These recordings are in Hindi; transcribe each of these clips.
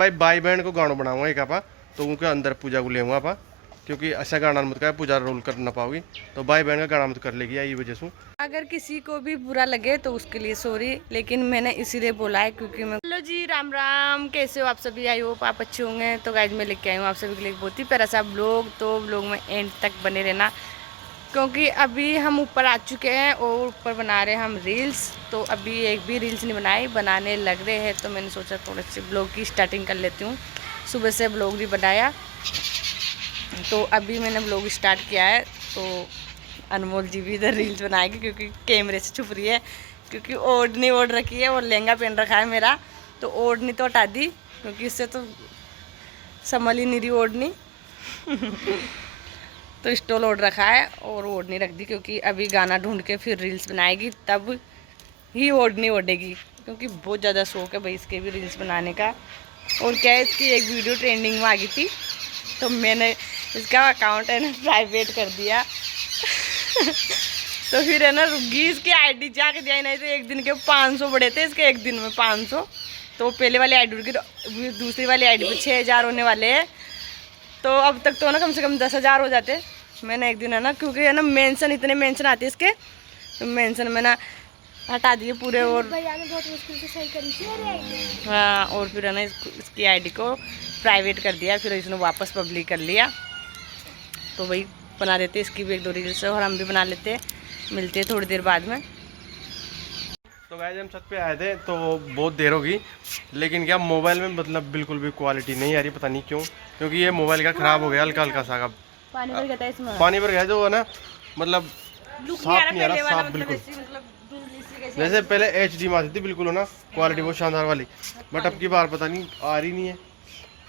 भाई भाई बहन को गाना बनाऊंगा एक आपा, तो उनके अंदर पूजा को लेऊंगा आपा, क्योंकि अच्छा गाना मत कर पूजा रोल कर ना पाओगी, तो भाई बहन का गाना मत कर लेगी यही वजह से। अगर किसी को भी बुरा लगे तो उसके लिए सॉरी, लेकिन मैंने इसीलिए बोला है क्योंकि मैं। हेलो जी, राम राम, कैसे हो आप सभी? आई होप आप अच्छे होंगे। तो गाइज मैं लेके आई हूँ आप सभी के लिए बहुत ही प्यारा सा ब्लॉग, तो ब्लॉग में एंड तक बने रहना, क्योंकि अभी हम ऊपर आ चुके हैं और ऊपर बना रहे हैं हम रील्स। तो अभी एक भी रील्स नहीं बनाई, बनाने लग रहे हैं, तो मैंने सोचा थोड़े से ब्लॉग की स्टार्टिंग कर लेती हूँ। सुबह से ब्लॉग भी बनाया, तो अभी मैंने ब्लॉग स्टार्ट किया है। तो अनमोल जी भी इधर रील्स बनाएगी क्योंकि कैमरे से छुप रही है, क्योंकि ओढ़नी ओढ़ रखी है और लहंगा पहन रखा है मेरा, तो ओढ़नी तो हटा दी क्योंकि इससे तो संभल ही नहीं रही ओढ़नी। तो स्टॉल ओढ़ रखा है और ओढ़नी रख दी, क्योंकि अभी गाना ढूंढ के फिर रील्स बनाएगी तब ही ओढ़नी ओढ़ेगी, क्योंकि बहुत ज़्यादा शौक है भाई इसके भी रील्स बनाने का। और क्या है, इसकी एक वीडियो ट्रेंडिंग में आ गई थी, तो मैंने इसका अकाउंट है ना प्राइवेट कर दिया। तो फिर है ना रुकी इसकी आईडी जाके दिया, नहीं तो एक दिन के 500 बढ़े थे इसके, एक दिन में 500। तो पहले वाली आईडी रुकी, दूसरी वाली आईडी पे 6000 होने वाले हैं। तो अब तक तो ना कम से कम 10,000 हो जाते। मैंने एक दिन है ना, क्योंकि है ना मेंशन, इतने मेंशन आते हैं इसके, तो मेंशन मैंने हटा दिए पूरे। और भैया ने बहुत मुश्किल से सही करी थी मेरी आईडी। हाँ, और फिर है ना इसकी आईडी को प्राइवेट कर दिया, फिर इसने वापस पब्लिक कर लिया। तो वही बना देते इसकी भी एक दो रील्स, और हम भी बना लेते। मिलते हैं थोड़ी देर बाद में। तो गाइस हम छत पे आए थे तो बहुत देर होगी, लेकिन क्या मोबाइल में मतलब बिल्कुल भी क्वालिटी नहीं आ रही, पता नहीं क्यों, क्योंकि ये मोबाइल का ख़राब हो गया हल्का हल्का सा। पानी भर गया इसमें, पानी भर गया जो है ना, मतलब साफ नहीं आ रहा, साफ बिल्कुल। जैसे पहले HD में आती थी बिल्कुल है ना, क्वालिटी बहुत शानदार वाली, बट अब की बार पता नहीं आ रही नहीं है।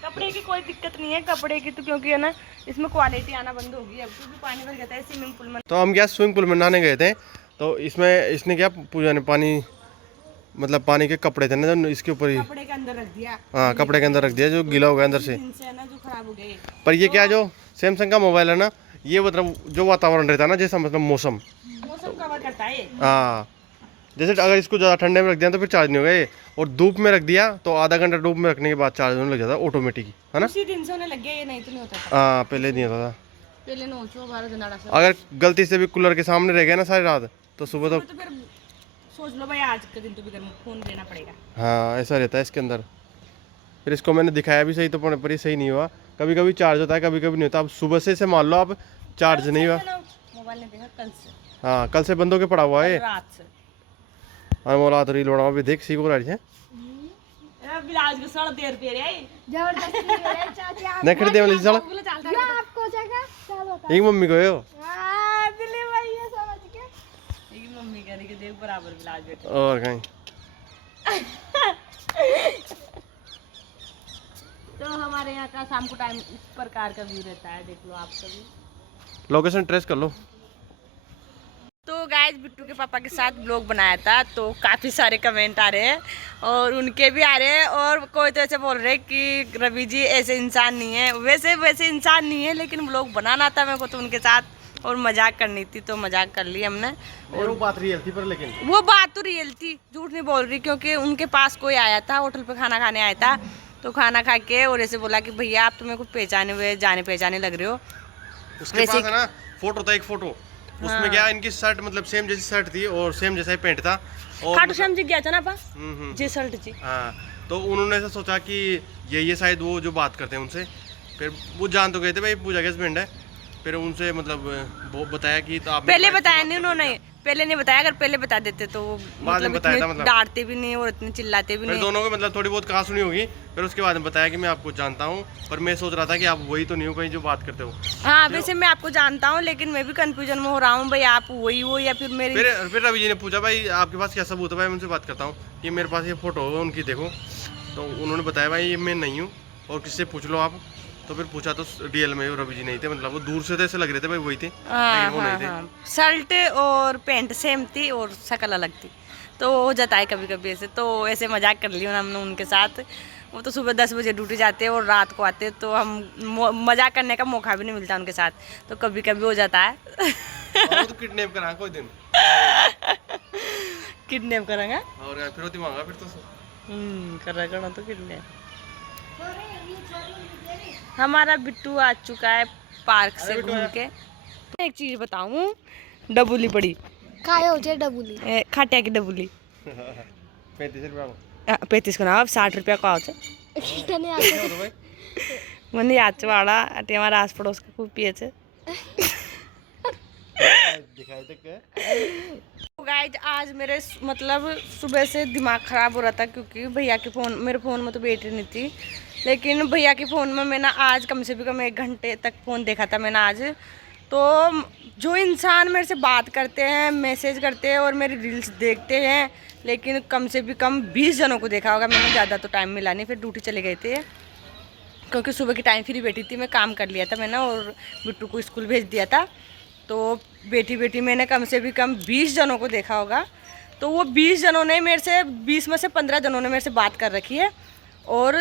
कपड़े की कोई दिक्कत नहीं है, कपड़े की तो क्योंकि है ना इसमें क्वालिटी आना बंद होगी अब, क्योंकि पानी भर गया था स्विमिंग पूल में। तो हम क्या स्विमिंग पूल में नहाने गए थे, तो इसमें इसने क्या पूजा ने पानी, मतलब पानी के कपड़े थे ना जो इसके ऊपर ही, कपड़े के अंदर रख दिया। हाँ कपड़े के अंदर रख दिया जो गीला हो गया अंदर से। है ना जो खराब हो गए। पर ये क्या, जो सैमसंग का मोबाइल है ना, ये मतलब जो वातावरण रहता है ना, जैसा मतलब मौसम कवर करता है। हाँ, जैसे अगर इसको ज़्यादा ठंडे में रख दिया तो फिर चार्ज नहीं होगा ये, और धूप में रख दिया तो आधा घंटा धूप में रखने के बाद चार्ज होने लग जाता है ऑटोमेटिक, है ना। उसी दिन से होने लग गया, ये नहीं तो नहीं होता था। हाँ पहले नहीं होता था। पहले 912 दिन आड़ा से। अगर गलती से भी कूलर के सामने रह गया ना सारी रात, तो सुबह तो फिर सोच लो भाई, आज के दिन तो भी गर्म फोन लेना पड़ेगा। हाँ ऐसा रहता है इसके अंदर। फिर इसको मैंने दिखाया भी सही, तो पर ये सही नहीं हुआ, कभी कभी चार्ज होता है कभी कभी नहीं होता। अब सुबह से इसे मान लो आप चार्ज नहीं हुआ। मोबाइल ने देखा कल से। हाँ कल से बंदों के पड़ा हुआ है। रात से अनमोल तो रील बनाओ भी देख सीख रही है। बिलाज के सड़ देर पे रे जबरदस्ती चाची आप नहीं खरीदे वाली साला जो आपको जगह चलो बता। एक मम्मी को यो हां दिल्ली भैया समझ के एक मम्मी कह रही कि देख बराबर बिलाज बेटे। और कहीं। तो हमारे यहाँ का शाम को टाइम इस प्रकार का व्यू रहता है, देख लो आप सभी। लोकेशन ट्रेस कर लो। तो गाइस बिट्टू के पापा के साथ ब्लॉग बनाया था, तो काफ़ी सारे कमेंट आ रहे हैं और उनके भी आ रहे हैं, और कोई तो ऐसे बोल रहे हैं कि रवि जी ऐसे इंसान नहीं है। वैसे इंसान नहीं है, लेकिन ब्लॉग बनाना था मेरे को तो उनके साथ, और मजाक करनी थी तो मजाक कर ली हमने। और वो बात रियल थी, पर लेकिन वो बात तो रियल थी, झूठ नहीं बोल रही, क्योंकि उनके पास कोई आया था, होटल पे खाना खाने आया था, तो खाना खा के और ऐसे बोला कि भैया आप तो मेरे को पहचाने हुए जाने पहचाने लग रहे हो। उसके पास है ना फोटो था, एक फोटो उसमें क्या इनकी शर्ट मतलब सेम जैसी शर्ट थी और सेम जैसा ही पैंट था। और खाटू श्याम जी गया था ना पा जी शर्ट जी। हाँ, तो उन्होंने ऐसा सोचा कि ये शायद वो जो बात करते हैं उनसे, फिर वो जान तो गए थे भाई पूजा के हस्बैंड है, फिर उनसे मतलब वो बताया कि तो आप पहले बताया नहीं उन्होंने, पहले नहीं बताया, अगर पहले बता देते तो मतलब इतने डांटते भी नहीं और इतने चिल्लाते भी नहीं। दोनों को मतलब थोड़ी बहुत कहा सुनी होगी, फिर उसके बाद में बताया कि मैं आपको जानता हूँ, पर मैं सोच रहा था कि आप वही तो नहीं हो कहीं जो बात करते हो। हाँ वैसे मैं आपको जानता हूँ, लेकिन मैं भी कंफ्यूजन में हो रहा हूँ भाई आप वही हो या फिर मेरे। फिर रवि जी ने पूछा भाई आपके पास क्या सबूत है, भाई उनसे बात करता हूँ कि मेरे पास ये फोटो है उनकी देखो, तो उन्होंने बताया भाई ये मैं नहीं हूँ और किससे पूछ लो आप। तो फिर पूछा तो रियल में रवि जी नहीं थे, मतलब वो दूर से तो ऐसे लग रहे थे भाई वही थे, लेकिन वो नहीं थे। शर्ट और पैंट सेम थी और शक्ल अलग थी, तो हो जाता है कभी कभी ऐसे। तो ऐसे मजाक कर लिया हमने उनके साथ। वो तो सुबह 10 बजे ड्यूटी जाते हैं और रात को आते हैं, तो हम मजाक करने का मौका भी नहीं मिलता उनके साथ, तो कभी कभी हो जाता है। वो तो किडनैप करा कोई दिन। किडनैप करेंगे और फिर होती मांगा फिर तो करेगा ना तो किडनैप। हमारा बिट्टू आ चुका है पार्क से घूम के। एक चीज बताऊं, डबुली पड़ी काय हो जाए डबुली खाटिया की डबुली 35 को ना, अब 60 रुपया का होता तने आते મને યાદ છે વાળા અटे हमारा आस पड़ोस का खूब पिए छे। गाइज आज मेरे मतलब सुबह से दिमाग ख़राब हो रहा था क्योंकि भैया के फ़ोन, मेरे फ़ोन में तो बैटरी नहीं थी, लेकिन भैया के फ़ोन में मैंने आज कम से कम 1 घंटे तक फ़ोन देखा था मैंने आज। तो जो इंसान मेरे से बात करते हैं, मैसेज करते हैं और मेरी रील्स देखते हैं, लेकिन कम से भी कम 20 जनों को देखा होगा मैंने। ज़्यादा तो टाइम मिला नहीं, फिर ड्यूटी चले गए थे क्योंकि सुबह की टाइम फ्री बैठी थी, मैं काम कर लिया था मैंने और बिट्टू को स्कूल भेज दिया था। तो बेटी मैंने कम से भी कम 20 जनों को देखा होगा। तो वो 20 जनों ने मेरे से, 20 में से 15 जनों ने मेरे से बात कर रखी है और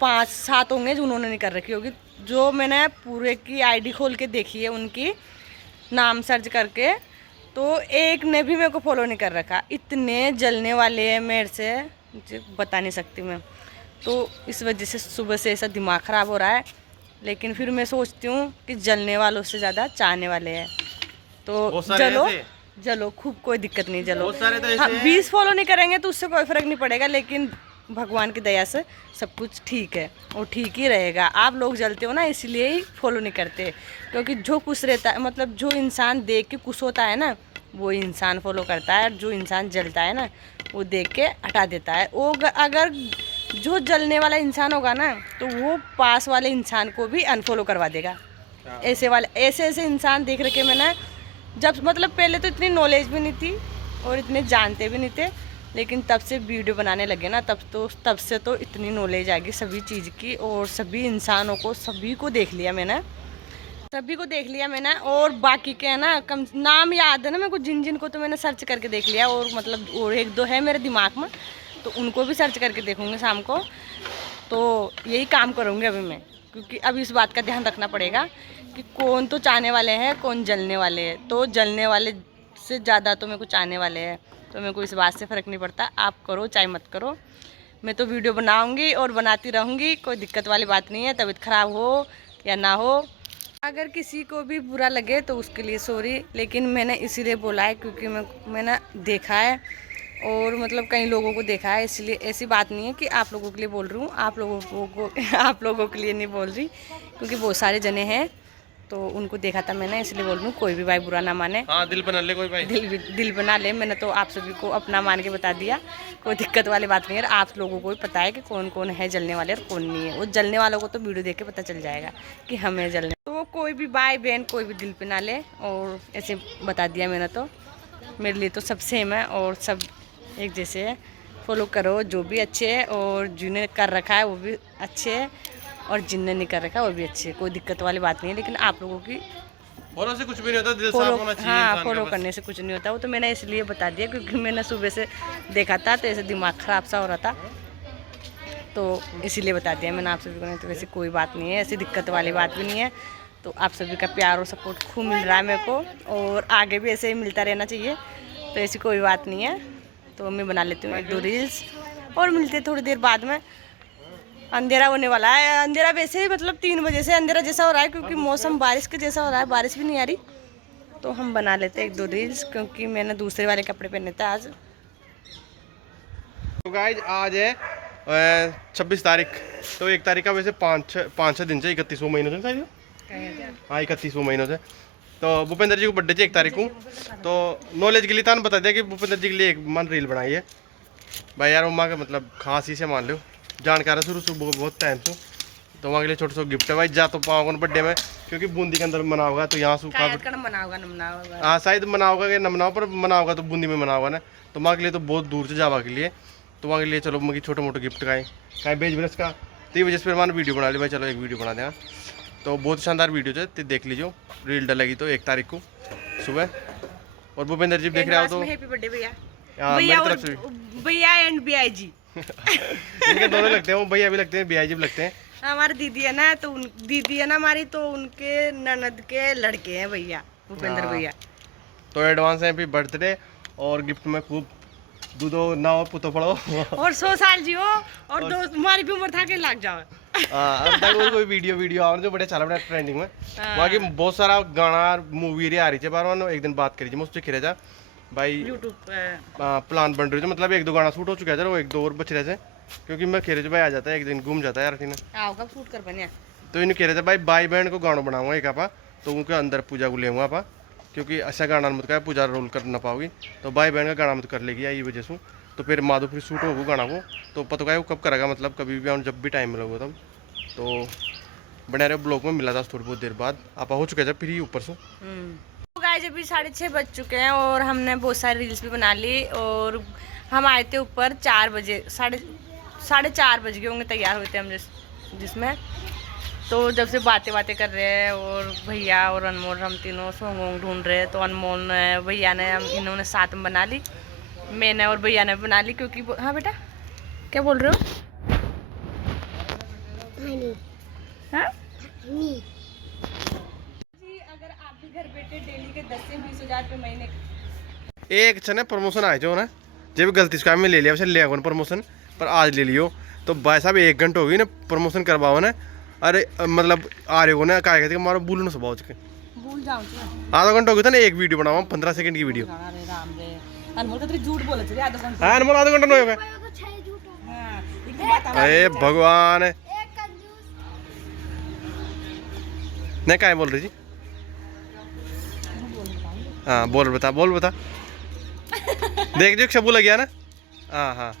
5-7 होंगे जो उन्होंने नहीं कर रखी होगी। जो मैंने पूरे की आईडी खोल के देखी है उनकी, नाम सर्च करके, तो एक ने भी मेरे को फॉलो नहीं कर रखा। इतने जलने वाले हैं मेरे से, बता नहीं सकती मैं। तो इस वजह से सुबह से ऐसा दिमाग ख़राब हो रहा है, लेकिन फिर मैं सोचती हूँ कि जलने वालों से ज़्यादा चाहने वाले हैं। तो जलो खूब, कोई दिक्कत नहीं, जलो। हाँ, 20 फॉलो नहीं करेंगे तो उससे कोई फ़र्क नहीं पड़ेगा, लेकिन भगवान की दया से सब कुछ ठीक है और ठीक ही रहेगा। आप लोग जलते हो ना, इसलिए ही फॉलो नहीं करते, क्योंकि जो कुछ रहता है, मतलब जो इंसान देख के कुछ होता है ना, वो इंसान फॉलो करता है, और जो इंसान जलता है ना, वो देख के हटा देता है। वो अगर जो जलने वाला इंसान होगा ना, तो वो पास वाले इंसान को भी अनफॉलो करवा देगा। ऐसे इंसान देख रखे मैंने, जब मतलब पहले तो इतनी नॉलेज भी नहीं थी और इतने जानते भी नहीं थे, लेकिन तब से वीडियो बनाने लगे ना, तब से तो इतनी नॉलेज आ गई सभी चीज़ की, और सभी इंसानों को, सभी को देख लिया मैंने, और बाकी के है ना, कम नाम याद है ना मेरे को, जिन को तो मैंने सर्च करके देख लिया, और मतलब और 1-2 है मेरे दिमाग में, तो उनको भी सर्च करके देखूँगी शाम को। तो यही काम करूँगी अभी मैं, क्योंकि अब इस बात का ध्यान रखना पड़ेगा कि कौन तो चाहने वाले हैं, कौन जलने वाले हैं। तो जलने वाले से ज़्यादा तो मेरे को चाहने वाले हैं, तो मेरे को इस बात से फ़र्क नहीं पड़ता, आप करो चाहे मत करो, मैं तो वीडियो बनाऊँगी और बनाती रहूँगी, कोई दिक्कत वाली बात नहीं है। तबीयत ख़राब हो या ना हो, अगर किसी को भी बुरा लगे तो उसके लिए सॉरी, लेकिन मैंने इसीलिए बोला है क्योंकि मैंने देखा है और मतलब कई लोगों को देखा है, इसलिए ऐसी बात नहीं है कि आप लोगों के लिए बोल रही हूँ, आप लोगों के लिए नहीं बोल रही, क्योंकि बहुत सारे जने हैं तो उनको देखा था मैंने, इसलिए बोल रही हूँ। कोई भी भाई बुरा ना माने। हाँ, दिल बना ले कोई भाई, दिल बना ले। मैंने तो आप सभी को अपना मान के बता दिया, कोई दिक्कत वाली बात नहीं है। आप लोगों को भी पता है कि कौन कौन है जलने वाले और कौन नहीं है। वो जलने वालों को तो वीडियो देख के पता चल जाएगा कि हमें जलने, तो कोई भी भाई बहन कोई भी दिल पे ना ले, और ऐसे बता दिया मैंने। तो मेरे लिए तो सब सेम है और सब एक जैसे है। फॉलो करो जो भी अच्छे है, और जिन्हें कर रखा है वो भी अच्छे है, और जिनने नहीं कर रखा है वो भी अच्छे है। कोई दिक्कत वाली बात नहीं है, लेकिन आप लोगों की फॉलो से कुछ भी नहीं होता, दिल साफ होना चाहिए। हाँ, फॉलो करने से कुछ नहीं होता। वो तो मैंने इसलिए बता दिया क्योंकि मैंने सुबह से देखा था, तो ऐसे दिमाग ख़राब सा हो रहा था, तो इसीलिए बता दिया मैंने आप सभी को। नहीं तो वैसे कोई बात नहीं है, ऐसी दिक्कत वाली बात भी नहीं है। तो आप सभी का प्यार और सपोर्ट खूब मिल रहा है मेरे को, और आगे भी ऐसे ही मिलता रहना चाहिए, तो ऐसी कोई बात नहीं है। तो मैं बना लेती हूँ 1-2 रील्स और मिलते हैं थोड़ी देर बाद में। अंधेरा होने वाला है, अंधेरा वैसे ही मतलब 3 बजे से अंधेरा जैसा हो रहा है, क्योंकि मौसम बारिश के जैसा हो रहा है, बारिश भी नहीं आ रही। तो हम बना लेते हैं 1-2 रील्स, क्योंकि मैंने दूसरे वाले कपड़े पहने थे आज। तो गाइज आज है 26 तारीख, तो 1 तारीख का वैसे 5-6 दिन से 31वां महीनों से शायद, हाँ 31वां महीनों से। तो भूपेंद्र जी को बर्थडे थे 1 तारीख को। तो नॉलेज के लिए तान बता दिया कि भूपेंद्र जी के लिए एक मन रील बनाई है भाई यार, उमा का मतलब खास ही से मान लो, जानकार है शुरू से बहुत टाइम से। तो वहाँ के लिए छोटा सा गिफ्ट है भाई, जा तो पाओगे बर्थडे में, क्योंकि बूंदी के अंदर मना होगा, तो यहाँ से हाँ शायद मना होगा कि न मना, पर मना होगा तो बूंदी में मना होगा ना। तो वहाँ के लिए तो बहुत दूर से जावा के लिए, तो वहाँ के लिए चलो मुझे छोटे मोटे गिफ्ट का भेज ब्रश का, तो ये वजह से फिर मैंने वीडियो बना ली भाई, चलो एक वीडियो बना देगा। तो बहुत शानदार वीडियो है, तो देख लीजिए, रील डलेगी तो 1 तारीख को सुबह। और भूपेंद्र जी देख रहे हो तो हैप्पी बर्थडे भैया, मेरी तरफ से भैया एंड बीआई जी। इनके दोनों लगते हैं, वो भैया भी लगते हैं, बीआई जी भी लगते हैं। हमारी दीदी है ना, तो दीदी है ना हमारी, तो उनके ननद के लड़के हैं भैया, भूपेंद्र भैया। तो एडवांस हैप्पी बर्थडे, और गिफ्ट में खूब दूधो ना हो पुतो पड़ो और 100 साल जियो, और दोस्त हमारी भी उम्र था के लाग जाओ। हाँ अब तक वो कोई वीडियो आ जो बड़े चल रहा ट्रेंडिंग में वहाँ की बहुत सारा गाना मूवी आ रही है बार बार एक दिन बात करी मुझसे खिरे जा भाई यूट्यूब पे प्लान बन रही है मतलब 1-2 गाना शूट हो चुका है वो 1-2 और बच रहे थे क्योंकि मैं खेरे भाई आ जाता है एक दिन घूम जाता है यार फिर आओ कब शूट कर बने तो इन्हें कह रहे थे भाई बहन को गाना बनाऊंगा एक आपा तो उनके अंदर पूजा को लेऊंगा आपा क्योंकि अच्छा गाना मत कर पूजा रोल कर ना पाओगी तो भाई बहन का गाना मत कर लेगी यही वजह से तो फिर माधो फिर शूट होगा गाना को तो पता है वो कब करेगा मतलब कभी भी जब भी टाइम मिलेगा तब तो बने रहे ब्लॉग में मिला था थोड़ी बहुत देर बाद आपा हो चुका है फ्री ऊपर से तो गाइस अभी 6:30 बज चुके हैं और हमने बहुत सारी रील्स भी बना ली और हम आए थे ऊपर 4 बजे 4:30 बज गए होंगे तैयार हुए थे हम जिसमें तो जब से बातें कर रहे हैं और भैया और अनमोल हम तीनों सॉन्ग ढूंढ रहे हैं तो अनमोल भैया ने इन्होंने साथ में बना ली मैंने और भैया ने बना ली क्योंकि हाँ बेटा क्या बोल रहे हो हाँ जी अगर आप भी घर बैठे डेली के 10 से 20 हज़ार रुपये महीने एक छने प्रमोशन आए जो ना जब गलती से में ले लिया वैसे ले प्रमोशन पर आज ले लियो तो भाई साहब 1 घंटे हो गई ना प्रमोशन करवाओ ना अरे मतलब आ रहे हो ना क्या कहते हमारा भूल ना स्वभाव के भूल जाऊँ आधा घंटा हो गया था ना एक वीडियो बनावा 15 सेकंड की वीडियो अनमोल तो झूठ बोले थे आधा घंटा हाँ अनमोल आधा घंटा नहीं होगा अरे भगवान नहीं क्या बोल रही जी हाँ बोल बता देख जो शबू लग गया ना हाँ हाँ